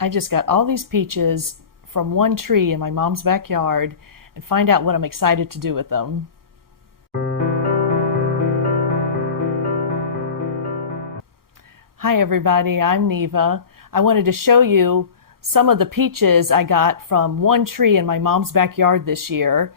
I just got all these peaches from one tree in my mom's backyard and find out what I'm excited to do with them. Hi everybody, I'm Neva. I wanted to show you some of the peaches I got from one tree in my mom's backyard this year.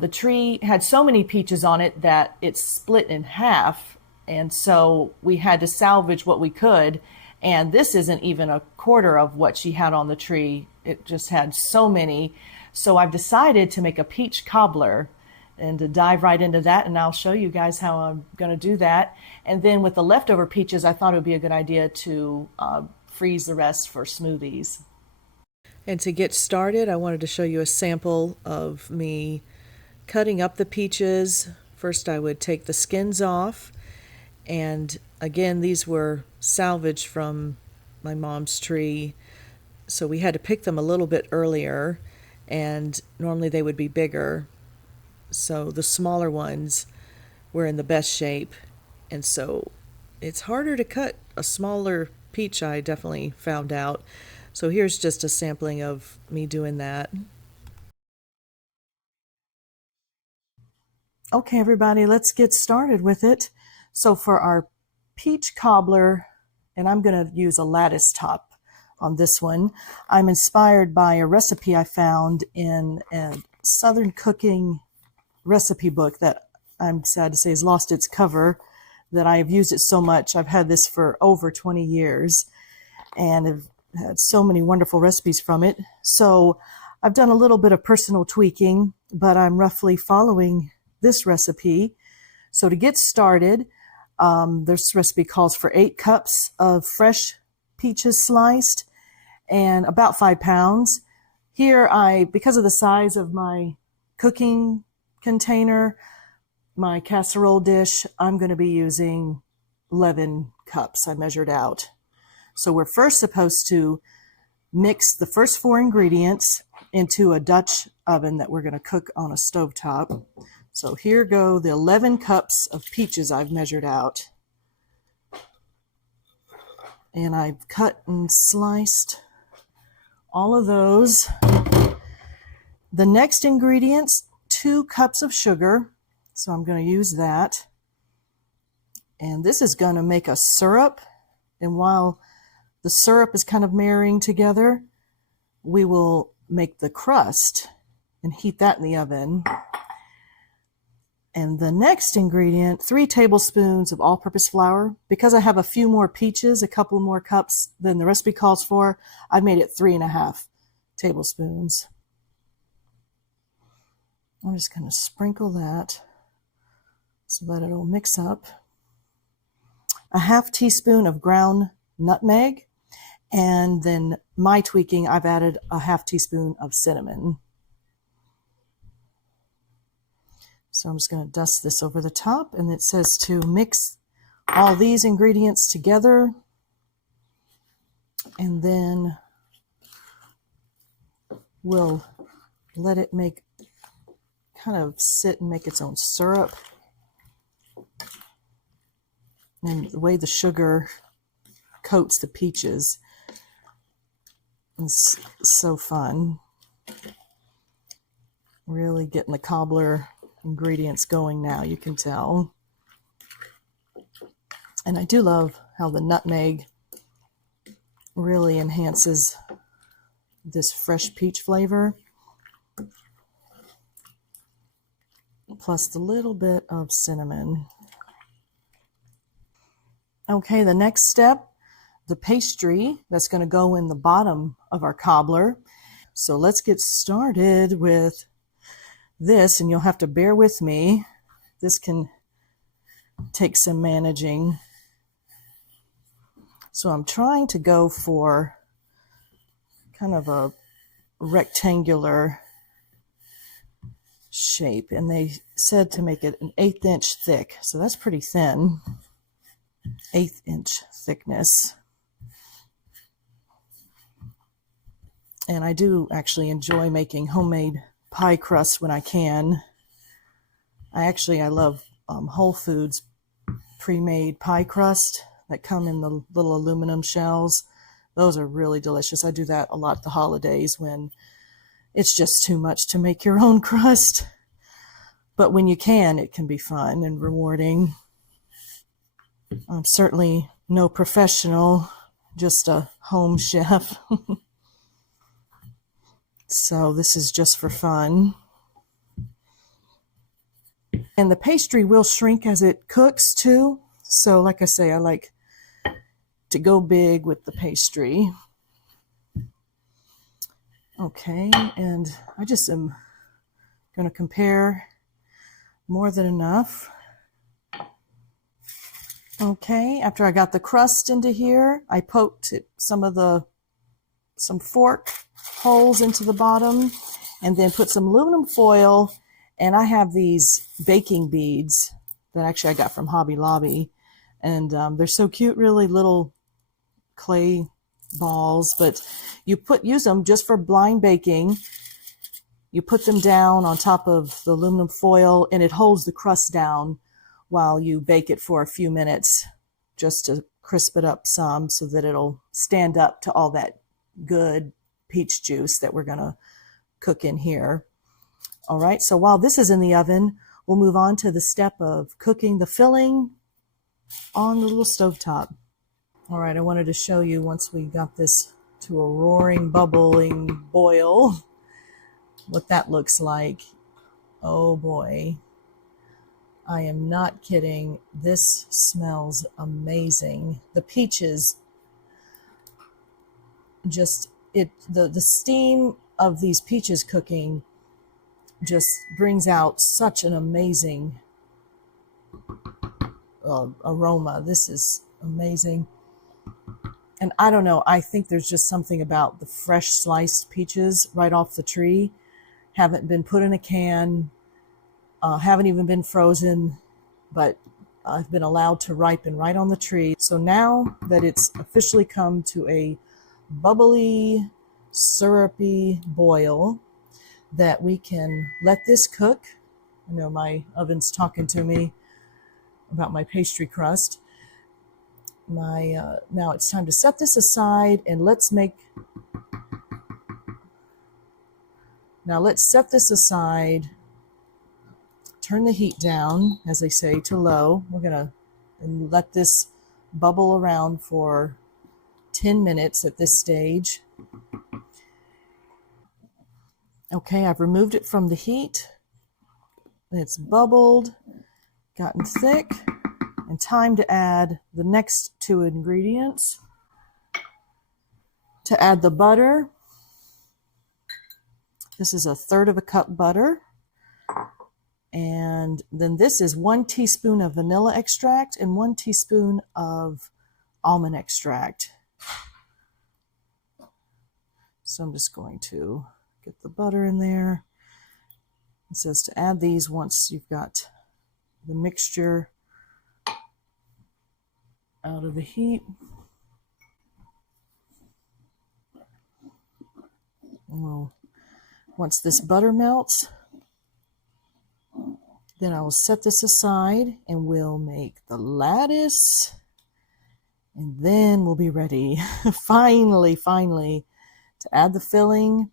The tree had so many peaches on it that it split in half, and so we had to salvage what we could. And this isn't even a quarter of what she had on the tree. It just had so many. So I've decided to make a peach cobbler and to dive right into that, and I'll show you guys how I'm going to do that. And then with the leftover peaches, I thought it would be a good idea to freeze the rest for smoothies. And to get started, I wanted to show you a sample of me cutting up the peaches. First, I would take the skins off, and again, these were salvaged from my mom's tree, so we had to pick them a little bit earlier, and normally they would be bigger. So the smaller ones were in the best shape, and so it's harder to cut a smaller peach, I definitely found out. So here's just a sampling of me doing that. Okay, everybody, let's get started with it. So for our peach cobbler, and I'm going to use a lattice top on this one, I'm inspired by a recipe I found in a Southern cooking recipe book that I'm sad to say has lost its cover, that I've used it so much. I've had this for over 20 years and have had so many wonderful recipes from it. So I've done a little bit of personal tweaking, but I'm roughly following this recipe. So to get started, this recipe calls for 8 cups of fresh peaches sliced and about 5 pounds. Here because of the size of my cooking container, my casserole dish, I'm going to be using 11 cups I measured out. So we're first supposed to mix the first 4 ingredients into a Dutch oven that we're going to cook on a stovetop. So here go the 11 cups of peaches I've measured out. And I've cut and sliced all of those. The next ingredients, 2 cups of sugar. So I'm going to use that. And this is going to make a syrup. And while the syrup is kind of marrying together, we will make the crust and heat that in the oven. And the next ingredient, 3 tablespoons of all-purpose flour. Because I have a few more peaches, a couple more cups than the recipe calls for, I made it 3.5 tablespoons. I'm just going to sprinkle that so that it'll mix up. A half teaspoon of ground nutmeg, and then my tweaking, I've added a half teaspoon of cinnamon. So I'm just going to dust this over the top, and it says to mix all these ingredients together, and then we'll let it kind of sit and make its own syrup. And the way the sugar coats the peaches is so fun. Really getting the cobbler ingredients going now, you can tell. And I do love how the nutmeg really enhances this fresh peach flavor, plus the little bit of cinnamon. Okay, the next step, the pastry that's going to go in the bottom of our cobbler. So let's get started with this, and you'll have to bear with me. This can take some managing. So I'm trying to go for kind of a rectangular shape, and they said to make it an 1/8 inch thick. So that's pretty thin, 1/8 inch thickness. And I do actually enjoy making homemade pie crust when I can. I love Whole Foods pre-made pie crust that come in the little aluminum shells. Those are really delicious. I do that a lot at the holidays when it's just too much to make your own crust. But when you can, it can be fun and rewarding. I'm certainly no professional, just a home chef. So this is just for fun. And the pastry will shrink as it cooks too. So like I say, I like to go big with the pastry. Okay, and I just am going to compare more than enough. Okay, after I got the crust into here, I poked some fork holes into the bottom and then put some aluminum foil. And I have these baking beads that actually I got from Hobby Lobby. And they're so cute, really little clay balls, but you use them just for blind baking. You put them down on top of the aluminum foil and it holds the crust down while you bake it for a few minutes, just to crisp it up some so that it'll stand up to all that good peach juice that we're going to cook in here. All right, so while this is in the oven, we'll move on to the step of cooking the filling on the little stovetop. All right, I wanted to show you once we got this to a roaring, bubbling boil, what that looks like. Oh boy. I am not kidding. This smells amazing. The peaches, just the steam of these peaches cooking just brings out such an amazing aroma. This is amazing. And I don't know, I think there's just something about the fresh sliced peaches right off the tree. Haven't been put in a can, haven't even been frozen, but I've been allowed to ripen right on the tree. So now that it's officially come to a bubbly, syrupy boil, that we can let this cook. I know my oven's talking to me about my pastry crust. Now it's time to set this aside and let's set this aside. Turn the heat down, as they say, to low. We're going to let this bubble around for 10 minutes at this stage. Okay, I've removed it from the heat. It's bubbled, gotten thick, and time to add the next two ingredients. To add the butter, this is 1/3 cup butter. And then this is 1 teaspoon of vanilla extract and 1 teaspoon of almond extract. So I'm just going to get the butter in there. It says to add these once you've got the mixture out of the heat. Well, once this butter melts, then I will set this aside and we'll make the lattice. And then we'll be ready, finally, to add the filling.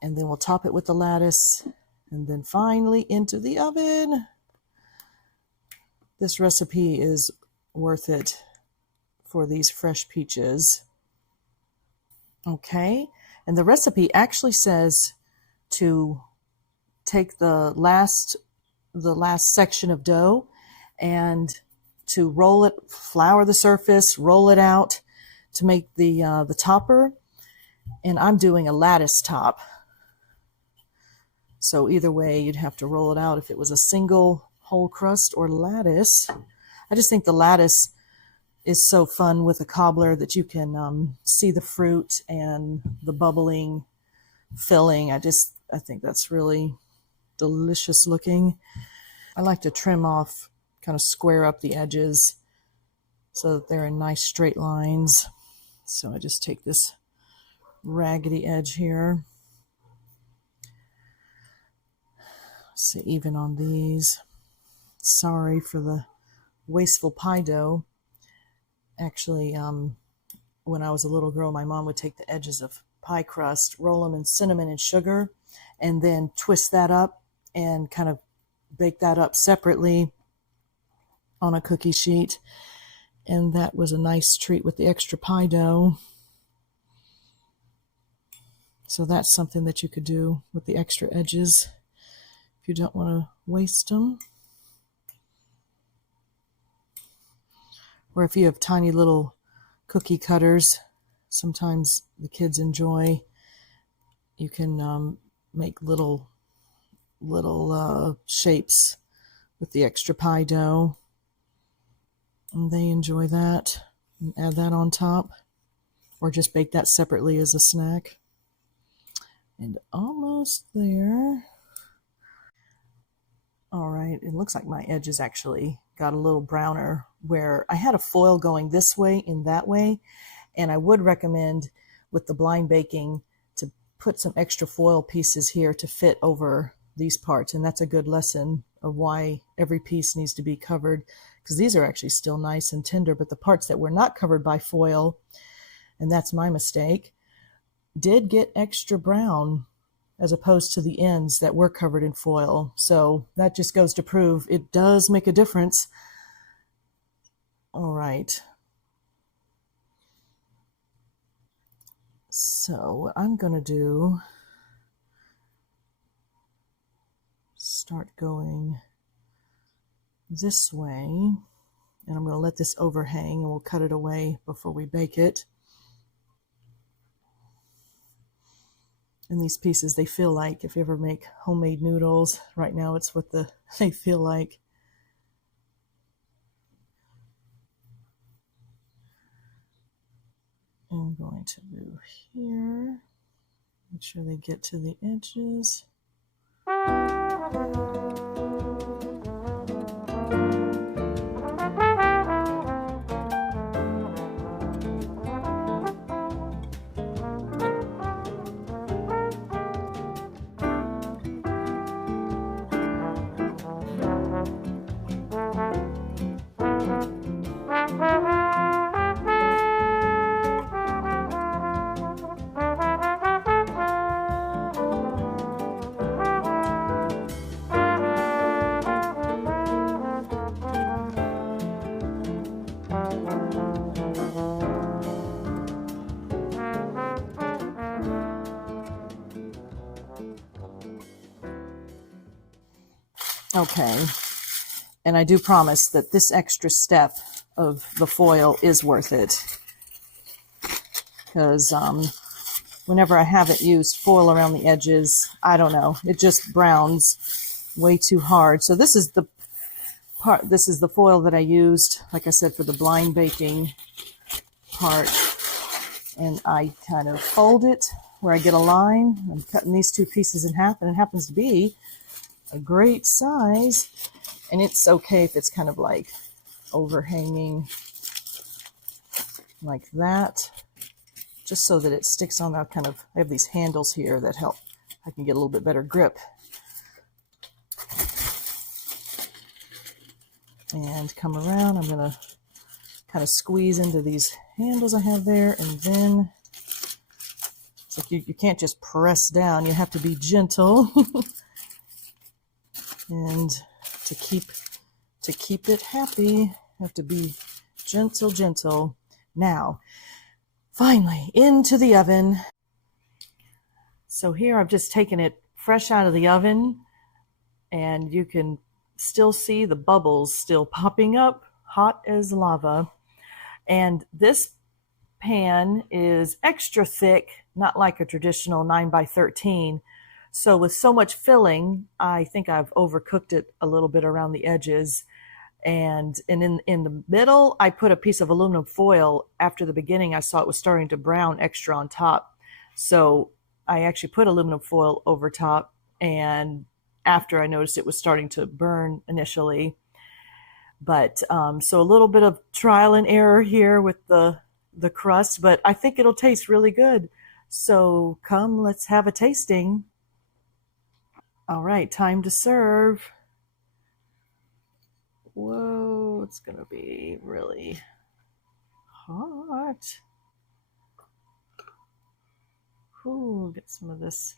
And then we'll top it with the lattice. And then finally into the oven. This recipe is worth it for these fresh peaches. Okay, and the recipe actually says to take the last section of dough and to roll it, flour the surface, roll it out to make the topper. And I'm doing a lattice top. So either way, you'd have to roll it out if it was a single whole crust or lattice. I just think the lattice is so fun with a cobbler that you can see the fruit and the bubbling filling. I think that's really delicious looking. I like to trim off, kind of square up the edges so that they're in nice straight lines. So I just take this raggedy edge here. See, even on these. Sorry for the wasteful pie dough. Actually, when I was a little girl, my mom would take the edges of pie crust, roll them in cinnamon and sugar, and then twist that up and kind of bake that up separately on a cookie sheet. And that was a nice treat with the extra pie dough. So that's something that you could do with the extra edges if you don't want to waste them. Or if you have tiny little cookie cutters, sometimes the kids enjoy, you can make little shapes with the extra pie dough. And they enjoy that. And add that on top. Or just bake that separately as a snack. And almost there. All right, it looks like my edges actually got a little browner where I had a foil going this way and that way. And I would recommend with the blind baking to put some extra foil pieces here to fit over these parts. And that's a good lesson of why every piece needs to be covered, because these are actually still nice and tender, but the parts that were not covered by foil, and that's my mistake, did get extra brown as opposed to the ends that were covered in foil. So that just goes to prove it does make a difference. All right. So what I'm going to do, start going this way, and I'm going to let this overhang and we'll cut it away before we bake it. And these pieces, they feel like, if you ever make homemade noodles, right now it's what they feel like. I'm going to move here, make sure they get to the edges. Okay, and I do promise that this extra step of the foil is worth it, because whenever I haven't used foil around the edges, I don't know, it just browns way too hard. So this is the foil that I used, like I said, for the blind baking part, and I kind of fold it where I get a line. I'm cutting these two pieces in half, and it happens to be a great size, and it's okay if it's kind of like overhanging like that, just so that it sticks on. That kind of, I have these handles here that help, I can get a little bit better grip. And come around, I'm going to kind of squeeze into these handles I have there, and then it's like you can't just press down, you have to be gentle. And to keep it happy, you have to be gentle. Now, finally, into the oven. So here I've just taken it fresh out of the oven, and you can still see the bubbles still popping up, hot as lava. And this pan is extra thick, not like a traditional 9x13. So with so much filling, I think I've overcooked it a little bit around the edges. And in the middle, I put a piece of aluminum foil. After the beginning, I saw it was starting to brown extra on top. So I actually put aluminum foil over top, and after I noticed it was starting to burn initially. But so a little bit of trial and error here with the crust, but I think it'll taste really good. So come, let's have a tasting. All right, time to serve. Whoa, it's gonna be really hot. Ooh, get some of this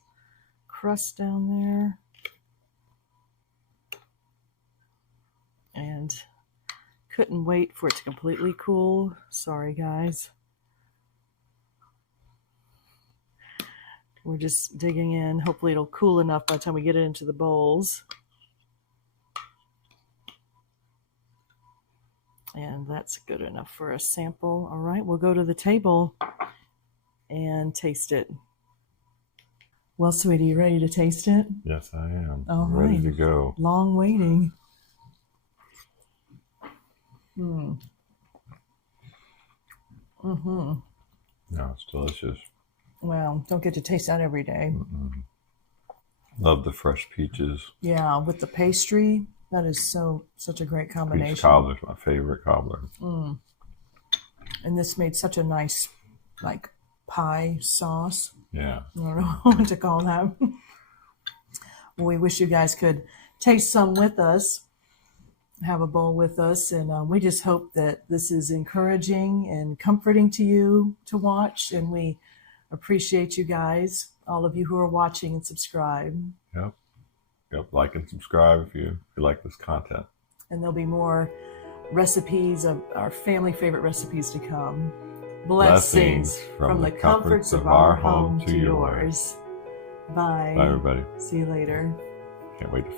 crust down there. And couldn't wait for it to completely cool. Sorry, guys. We're just digging in. Hopefully it'll cool enough by the time we get it into the bowls. And that's good enough for a sample. All right, we'll go to the table and taste it. Well, sweetie, you ready to taste it? Yes, I am. All I'm right. ready to go. Long waiting. No, it's delicious. Well, don't get to taste that every day. Love the fresh peaches. Yeah, with the pastry, that is such a great combination. Peach cobbler is my favorite cobbler. And this made such a nice, like, pie sauce. Yeah. I don't know what to call that. Well, we wish you guys could taste some with us, have a bowl with us, and we just hope that this is encouraging and comforting to you to watch, and we appreciate you guys, all of you who are watching and subscribe. Yep. Like and subscribe if you like this content. And there'll be more recipes of our family favorite recipes to come. Blessings from the comforts of our home to yours. Bye. Bye, everybody. See you later. Can't wait to